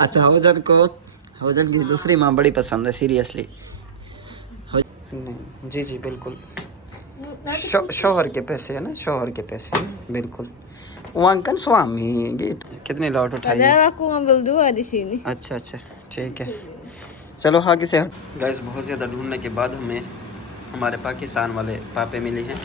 अच्छा हौजन की दूसरी माँ बड़ी पसंद है सीरियसली। नहीं जी जी बिल्कुल। शोहर के पैसे है ना, शोहर के पैसे बिल्कुल। उangkan suami gitu। कितनी लॉट उठाई? Padahal aku ngambil 2 di sini. अच्छा अच्छा ठीक है, चलो आगे से। गाइस बहुत ज़्यादा ढूंढने के बाद हमें हमारे पाकिस्तान वाले पापे मिले हैं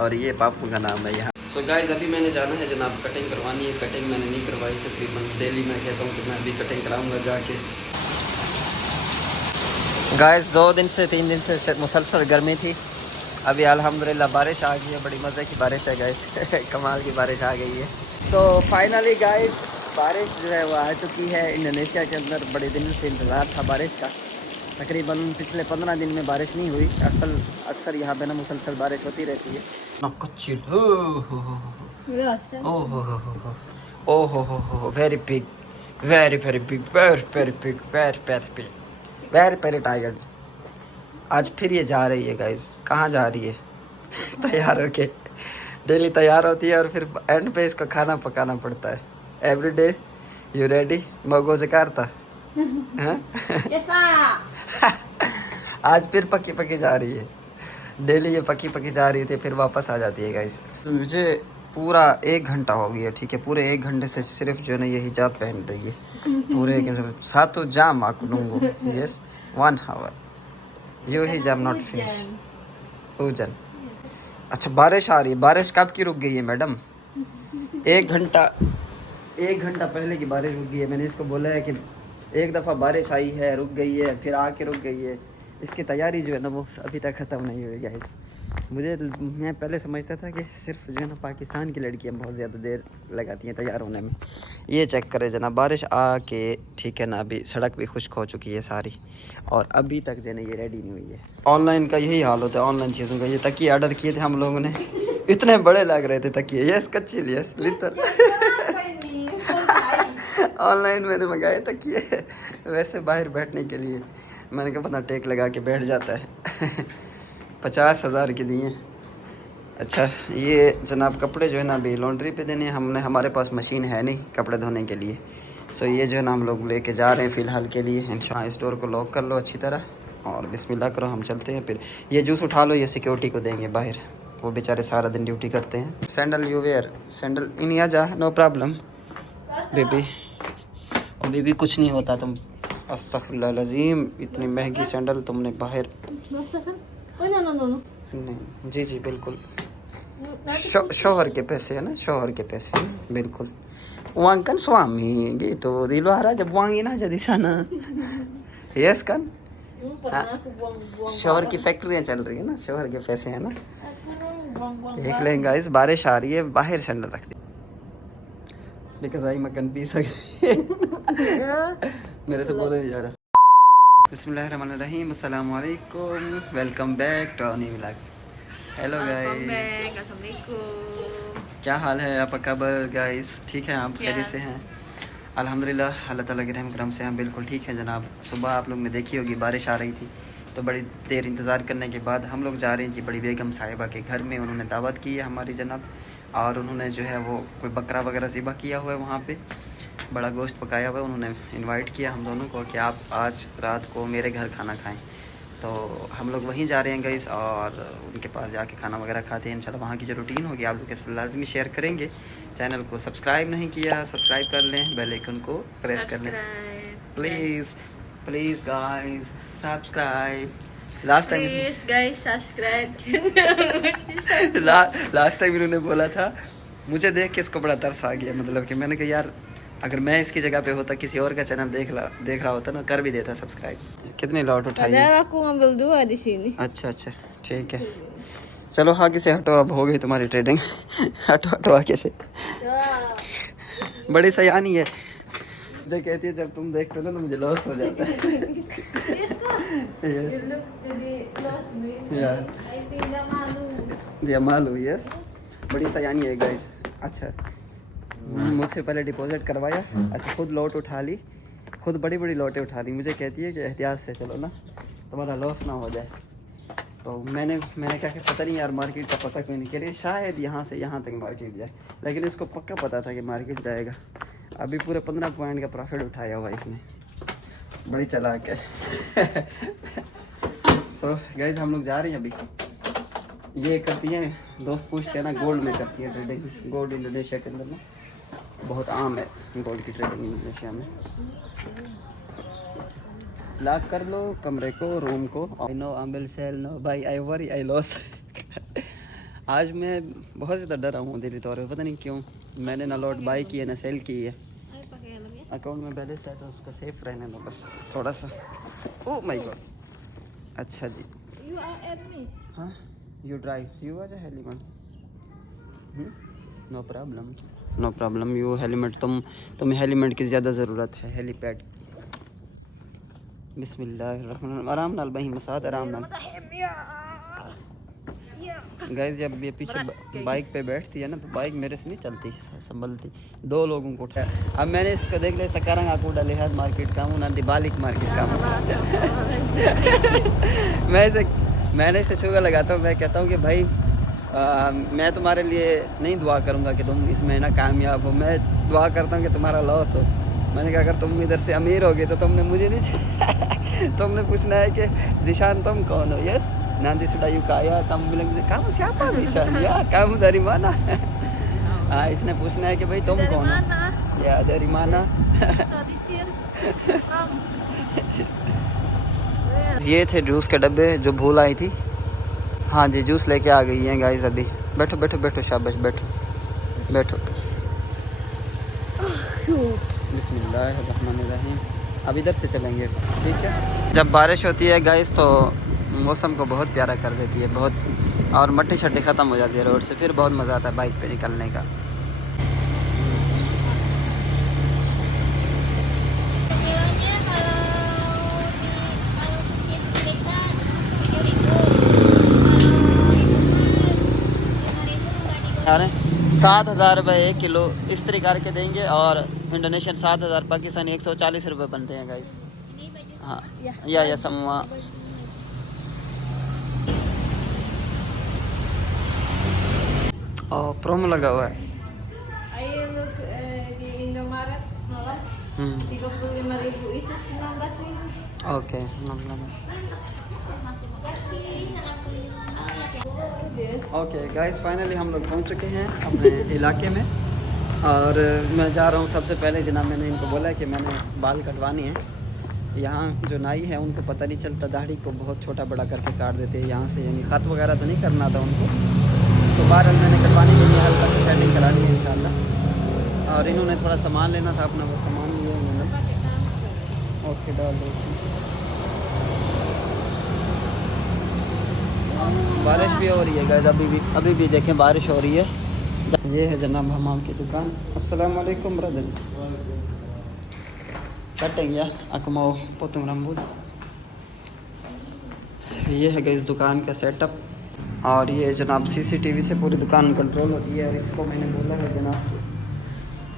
और ये पापू का नाम है यहाँ। सो गाइस अभी मैंने जाना है जनाब, कटिंग करवानी है। कटिंग मैंने नहीं करवाई तकरीबन डेली। मैं कहता हूँ कि मैं अभी कटिंग कराऊँगा जाके। गाइस 2 दिन से 3 दिन से मुसलसल गर्मी थी, अभी अल्हम्दुलिल्लाह बारिश आ गई है। बड़ी मज़े की बारिश है गाइस कमाल की बारिश आ गई है। तो फाइनली गाइस बारिश जो है वो आ चुकी है इंडोनेशिया के अंदर। बड़े दिनों से इंतज़ार था बारिश का, तकरीबन पिछले 15 दिन में बारिश नहीं हुई। अक्सर यहाँ पे ना मुसलसल बारिश होती रहती है। ओहो very big, very very big, very very big, very very big, very very tired. आज फिर ये जा रही है गाइस। कहाँ जा रही है? तैयार होके डेली तैयार होती है और फिर एंड पे इसको खाना पकाना पड़ता है एवरी डे। यू रेडी मगो जकारता? Yes, Pak. आज फिर पकी पकी जा रही है। डेली ये पकी पकी जा रही थी फिर वापस आ जाती है गाइस। मुझे पूरा 1 घंटा हो गया, ठीक है, पूरे 1 घंटे से सिर्फ जो है ना ये हिजाब पहन रही है। पूरे सातों जाम आकुलूंगो। यस 1 आवर यू हिजाब नॉट फिनिश उजन। अच्छा बारिश आ रही है, बारिश कब की रुक गई है मैडम? 1 घंटा पहले की बारिश रुक गई है। मैंने इसको बोला है कि एक दफ़ा बारिश आई है रुक गई है, फिर आके रुक गई है। इसकी तैयारी जो है ना वो अभी तक ख़त्म नहीं हुई गाइस। मैं पहले समझता था कि सिर्फ जो है ना पाकिस्तान की लड़कियां बहुत ज़्यादा देर लगाती हैं तैयार होने में। ये चेक करें जना, बारिश आके ठीक है ना अभी सड़क भी खुश्क हो चुकी है सारी और अभी तक जो है ना ये रेडी नहीं हुई है। ऑनलाइन का यही हाल होता है, ऑनलाइन चीज़ों का। ये तकिए ऑर्डर किए थे हम लोगों ने, इतने बड़े लग रहे थे तकिए। यस कच्ची यस लितर ऑनलाइन मैंने मंगाए तकिए वैसे बाहर बैठने के लिए। मैंने कहा पता टेक लगा के बैठ जाता है 50,000 के दिए। अच्छा ये जनाब कपड़े जो है ना अभी लॉन्ड्री पे देने हैं हमने, हमारे पास मशीन है नहीं कपड़े धोने के लिए। सो ये जो है ना हम लोग लेके जा रहे हैं फ़िलहाल के लिए। इंशाल्लाह इस डोर को लॉक कर लो अच्छी तरह और बिस्मिल्लाह करो, हम चलते हैं। फिर ये जूस उठा लो, ये सिक्योरिटी को देंगे बाहर, वो बेचारे सारा दिन ड्यूटी करते हैं। सैंडल यू वेयर सैंडल इन आ जा, नो प्रॉब्लम बेबी। और बेबी कुछ नहीं होता, तुम अस्तगफिरुल्लाह इतनी महंगी सैंडल तुमने बाहर। नहीं जी जी बिल्कुल। शोहर के पैसे है ना, शोहर के पैसे बिल्कुल। uangkan suami gitu di luar aja, buangin aja di sana yes kan। शोहर की फैक्ट्रियाँ चल रही है ना, शोहर के पैसे है ना। देख लें गाइस बारिश आ रही है, बाहर सैंडल रख दी बिकॉज आई मकन पी सकी मेरे से बोले नहीं जा रहा। बिस्मिल्लाहिर्रहमानिर्रहीम, अस्सलाम वालेकुम, welcome back to new vlog. Hello guys, Assalamualaikum. क्या हाल है, आपका खबर गाइस? ठीक है आप खैरियत से हैं? अल्हम्दुलिल्लाह अल्लाह ताला के रहम करम से हम बिल्कुल ठीक है जनाब। सुबह आप लोग ने देखी होगी बारिश आ रही थी तो बड़ी देर इंतज़ार करने के बाद हम लोग जा रहे हैं जी बड़ी बेगम साहिबा के घर में। उन्होंने दावत की है हमारी जनाब और उन्होंने जो है वो कोई बकरा वगैरह ज़िबा किया हुआ है वहाँ पे, बड़ा गोश्त पकाया हुआ है। उन्होंने इनवाइट किया हम दोनों को कि आप आज रात को मेरे घर खाना खाएं। तो हम लोग वहीं जा रहे हैं गाइस और उनके पास जाके खाना वगैरह खाते हैं इंशाल्लाह। वहाँ की जो रूटीन होगी आप लोग के साथ लाजमी शेयर करेंगे। चैनल को सब्सक्राइब नहीं किया सब्सक्राइब कर लें, बेल आइकन को प्रेस कर लें please please guys subscribe. Last time Please guys subscribe. Last time इन्होंने बोला था, मुझे देख के इसको बड़ा तरस आ गया। मतलब कि मैंने कहा यार अगर मैं इसकी जगह पे होता किसी और का चैनल देख रहा होता ना कर भी देता सब्सक्राइब। कितनी लॉट उठाई? Padahal aku ngambil 2 di sini. अच्छा अच्छा ठीक है, चलो आगे से हटो, अब हो गई तुम्हारी ट्रेडिंग हटो हटो आगे से। बड़ी सयानी है, मुझे कहती है जब तुम देखते हो ना तो मुझे लॉस हो जाता है। Yes. दिया मालू यस, बड़ी सयानी है गाइस। अच्छा मुझसे पहले डिपॉजिट करवाया, अच्छा खुद लॉट उठा ली, खुद बड़ी बड़ी लॉटें उठा ली। मुझे कहती है कि एहतियात से चलो ना तुम्हारा लॉस ना हो जाए। तो मैंने क्या कि पता नहीं यार मार्केट का पता क्यों नहीं, कह रही शायद यहाँ से यहाँ तक मार्केट जाए, लेकिन इसको पक्का पता था कि मार्केट जाएगा। अभी पूरे 15 पॉइंट का प्रॉफिट उठाया हुआ इसने, बड़ी चालाक है। सो गाइस हम लोग जा रहे हैं अभी। ये करती हैं, दोस्त पूछते हैं ना, गोल्ड में करती है ट्रेडिंग। गोल्ड इंडोनेशिया के अंदर ना बहुत आम है, गोल्ड की ट्रेडिंग इंडोनेशिया में। लॉक कर लो कमरे को, रूम को। I know I will sell, no buy, I worry, I loss. आज मैं बहुत ज़्यादा डरा हूँ दिली तौर पर, पता नहीं क्यों। मैंने ना लॉट बाई की है ना सेल की है। अकाउंट में बैलेंस है तो उसको सेफ रहने दो बस थोड़ा सा। Oh my god. अच्छा जी, You are at me. हाँ यू ड्राइव, यू आर हेलीमैन। No problem, no problem. You helmet, तुम्हें हेलीमेट की ज़्यादा ज़रूरत है, हेलीपैड। बिस्मिल्लाहिर्रहमानिर्रहीम। आराम नाल भाई, मसाद आराम नाल। गाइस जब ये पीछे बाइक पे बैठती है ना तो बाइक मेरे से नहीं चलती, संभलती। 2 लोगों को उठाया। अब मैंने इसको देख लिया, सकारंग आकू डाले हाथ मार्केट का हूँ ना, दिबालिक मार्केट का हूँ। मैंने इसे शुगर लगाता हूँ, मैं कहता हूँ कि भाई मैं तुम्हारे लिए नहीं दुआ करूँगा कि तुम इसमें ना कामयाब हो, मैं दुआ करता हूँ कि तुम्हारा लॉस हो। मैंने कहा अगर तुम इधर से अमीर होगे तो तुमने मुझे नहीं तुमने पूछना है कि जिशान तुम कौन हो। Yes nanti sudah you kaya kamu bilang kamu siapa Zishan, ya kamu dari mana। हाँ इसने पूछना है कि भाई तुम कौन हो, या dari mana। ये थे जूस के डब्बे जो भूल आई थी। हाँ जी जूस लेके आ गई हैं गाइस अभी। बैठो बैठो बैठो, शाबाश बैठो बैठो। बिस्मिल्लाहिर्रहमानिर्रहीम। अब इधर से चलेंगे, ठीक है। जब बारिश होती है गाइस तो मौसम को बहुत प्यारा कर देती है, बहुत, और मट्टी शट्टी ख़त्म हो जाती है रोड से, फिर बहुत मज़ा आता है बाइक पे निकलने का। यार 7,000 रुपये 1 किलो इस्त्री करके देंगे, और इंडोनेशियन 7,000 पाकिस्तानी 140 रुपये बनते हैं गाइस। हाँ या समवा। प्रोमो लगा हुआ है। di Indomaret malah 35.000 isi 19.000. Okay okay guys, finally हम लोग पहुंच चुके हैं अपने इलाके में, और मैं जा रहा हूं। सबसे पहले जनाब मैंने इनको बोला है कि मैंने बाल कटवानी है। यहाँ जो नाई है उनको पता नहीं चलता, दाढ़ी को बहुत छोटा बड़ा करके काट देते हैं यहाँ से, यानी ख़त वगैरह तो नहीं करना था उनको। तो बहरहाल मैंने कटवानी के लिए हल्का सा सेटिंग करा ली है इंशाल्लाह। और इन्होंने थोड़ा सामान लेना था अपना, वो सामान लिए उन्होंने। ओके डाल दो इसमें। बारिश भी हो रही है गाइस, अभी भी देखें बारिश हो रही है। ये है जनाब हमाम की दुकान। अस्सलाम वालेकुम ब्रदर, कटेंगे या aku mau potong rambut। ये है गाइस दुकान का सेटअप, और ये जनाब CCTV से पूरी दुकान कंट्रोल होती है। और इसको मैंने बोला है जनाब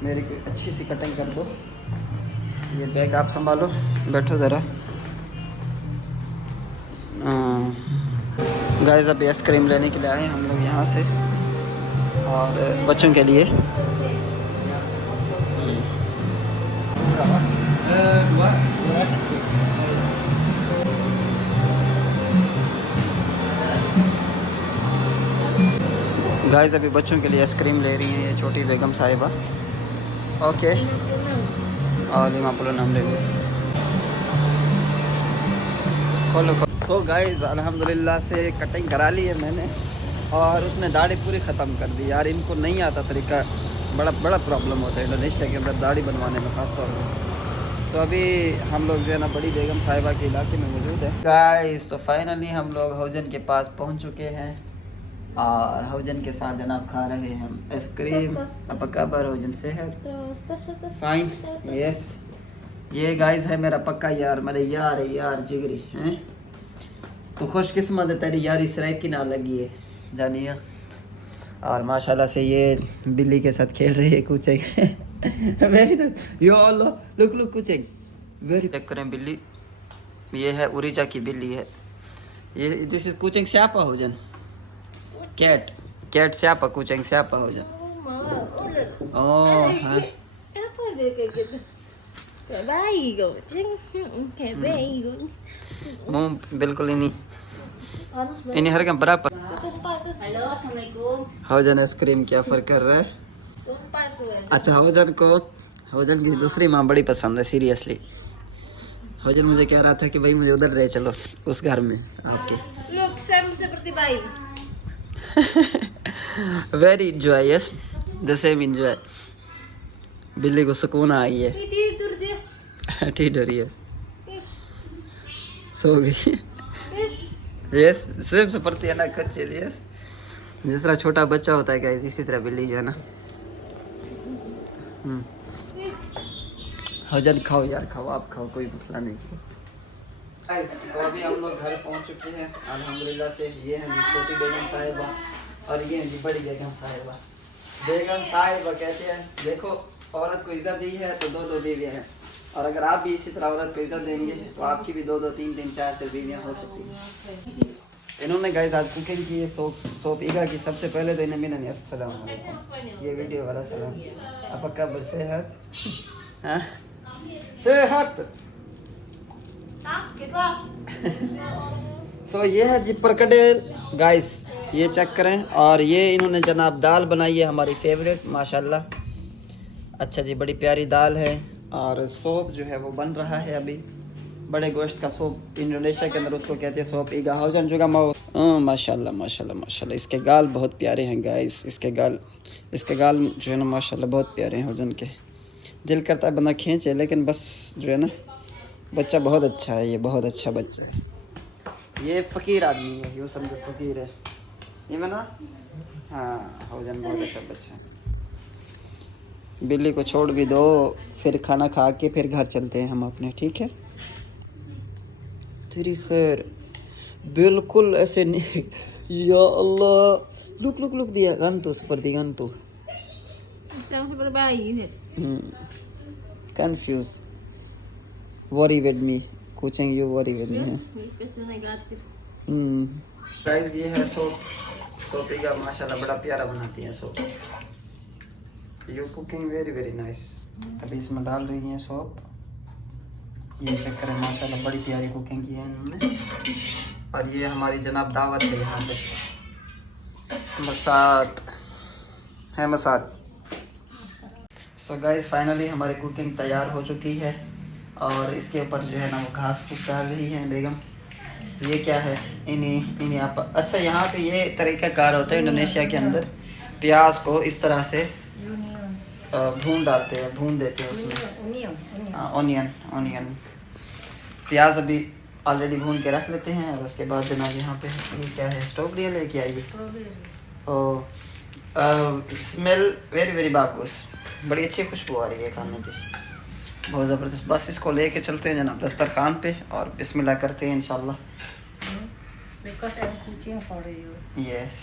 मेरी अच्छी सी कटिंग कर दो। ये बैग आप संभालो, बैठो ज़रा। गाइस अभी आइसक्रीम लेने के लिए आए हम लोग यहाँ से, और बच्चों के लिए। गाइस अभी बच्चों के लिए आइसक्रीम ले रही हैं ये छोटी बेगम साहिबा। ओके, और 50 नाम ले लो। खोलो। सो गाइस अल्हम्दुलिल्लाह से कटिंग करा ली है मैंने, और उसने दाढ़ी पूरी ख़त्म कर दी। यार इनको नहीं आता तरीका, बड़ा प्रॉब्लम होता है इंडोनेशिया के अंदर दाढ़ी बनवाने में ख़ास तौर पर। सो अभी हम लोग जो है ना बड़ी बेगम साहिबा के इलाके में मौजूद है गाइस। तो फाइनली हम लोग हौजन के पास पहुंच चुके हैं, और हौजन के साथ जनाब खा रहे हैं हम आइसक्रीम। अब काबर हौजन से है फाइन। यस ये गाइस है मेरा पक्का यार, मेरे यार जिगरी हैं। तो खुशकिस्मत है तेरी यारी सराय की ना लगी है जानिए। और माशाल्लाह से ये बिल्ली के साथ खेल रही है कुचेक। वेरी यो अल्लाह लुक कुचेक वेरी। चेक करें बिल्ली, ये है उरीजा की बिल्ली है ये। दिस इज कुचेक स्यापा हो जन, कैट स्यापा कुचेक स्यापा हो जन। ओह हाँ dia kayak gitu. Kayak bayi goceng, kayak bayi goceng. मुंह बिल्कुल ही नहीं Panas banget. ini harga berapa Tumpah tuh. Halo, assalamualaikum. हौजन आइसक्रीम क्या फर्क कर रहा है Tumpah tuh ya. अच्छा हौजन की दूसरी माँ बड़ी पसंद है सीरियसली हौजन मुझे कह रहा था कि भाई मुझे उधर ले चलो उस घर में आपके Look, Sam seperti bayi. Very enjoy yes the same enjoy बिल्ली को सुकून आ गई है Ini tidur dia. ठीक है यस सो गई Yes. Yes same seperti anak kecil yes जिस तरह छोटा बच्चा होता है गाइस इसी तरह बिल्ली जो है ना हजन खाओ यार खाओ आप खाओ कोई मसला नहीं गाइस तो अभी हम लोग घर पहुंच चुके हैं अल्हम्दुलिल्लाह से ये है जी छोटी बेगम साहिबा और ये है जी बड़ी बेगम साहिबा कहते हैं देखो औरत को इज्जत दी है तो 2 बीवियां हैं और अगर आप भी इसी तरह औरत को इज्जत देंगे तो आपकी भी 2 3 4 बीवियां हो सकती हैं इन्होंने गाइस आज कुकिंग की है सोप ईगा की सबसे पहले तो इन्हें मिलने अस्सलाम वालेकुम ये वीडियो वाला सलाम apa kabar sehat हाँ सेहत Sakit lah. सो ये है जी परकडेल गाइस ये चेक करें और ये इन्होंने जनाब दाल बनाई है हमारी फेवरेट माशाल्लाह अच्छा जी बड़ी प्यारी दाल है और सोप जो है वो बन रहा है अभी बड़े गोश्त का सोप इंडोनेशिया के अंदर उसको कहते हैं सोप ईगा हौजन जुगा माशाल्लाह माशाल्लाह माशाल्लाह इसके गाल बहुत प्यारे हैं गाइस इसके गाल जो है ना माशाल्लाह बहुत प्यारे हैं हौजन के दिल करता है बंदा खींचे लेकिन बस जो है ना बच्चा बहुत अच्छा है ये बहुत अच्छा बच्चा है ये फ़कीर आदमी है यूँ समझो फ़कीर है ये मैं ना हाँ हौजन बहुत अच्छा बच्चा है बिल्ली को छोड़ भी दो फिर खाना खा के फिर घर चलते हैं हम अपने ठीक है तेरी खैर बिल्कुल ऐसे नहीं या अल्लाह लुक दिया गंतु seperti गंतु Sam seperti bayi ini. confused worry with me कुचिंग you worry with me Yes, kesu negatif. Guys ये है सोपी का माशाल्लाह बड़ा प्यारा बनाती है soap you cooking very nice अभी इसमें डाल रही हैं सोप ये चेक करें माशाल्लाह बड़ी प्यारी कुकिंग की है इन्होंने और ये हमारी जनाब दावत है यहाँ पे मसाद सो गाइस फाइनली हमारी कुकिंग तैयार हो चुकी है और इसके ऊपर जो है ना वो घास फूस डाल रही है बेगम ये क्या है इन्हीं आप अच्छा यहाँ पे ये तरीक़ाकार होता है इंडोनेशिया के अंदर प्याज को इस तरह से भून देते हैं उसमें ऑनियन प्याज अभी ऑलरेडी भून के रख लेते हैं और उसके बाद जनाब यहाँ पे ये क्या है स्ट्रॉबेरी लेके आइए स्मेल वेरी बाकुस बड़ी अच्छी खुशबू आ रही है खाने की बहुत ज़बरदस्त बस इसको लेके चलते हैं जनाब दस्तरखान पे और बिस्मिल्लाह करते हैं इंशाल्लाह Because I'm cooking for you. Yes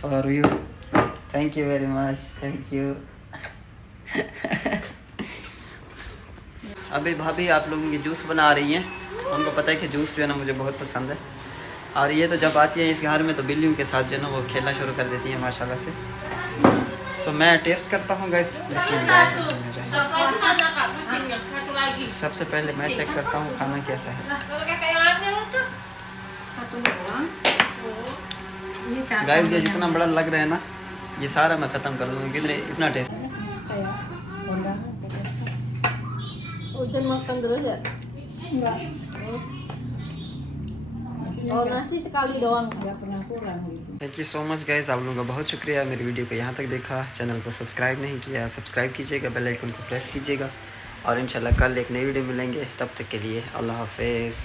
for you thank you very much thank you अभी भाभी आप लोगों की जूस बना रही हैं उनको पता है कि जूस जो है ना मुझे बहुत पसंद है और ये तो जब आती है इस घर में तो बिल्लियों के साथ जो है ना वो खेलना शुरू कर देती है माशाल्लाह से सो मैं टेस्ट करता हूँ गाइस सबसे पहले मैं चेक करता हूँ खाना कैसा है Satu doang. Ini गाइस ये जितना बड़ा लग रहा है ना ये सारा मैं ख़त्म कर दूँगा कितने इतना test kayak undangan. Hujan makan terus ya? Enggak, Oh, nasi sekali doang. enggak pernah kurang gitu. Thank you so much guys आप लोगों का बहुत शुक्रिया मेरी वीडियो को यहाँ तक देखा चैनल को सब्सक्राइब नहीं किया सब्सक्राइब कीजिएगा बेल आइकन को प्रेस कीजिएगा और इंशाल्लाह कल एक नई वीडियो मिलेंगे तब तक के लिए अल्लाह हाफिज़।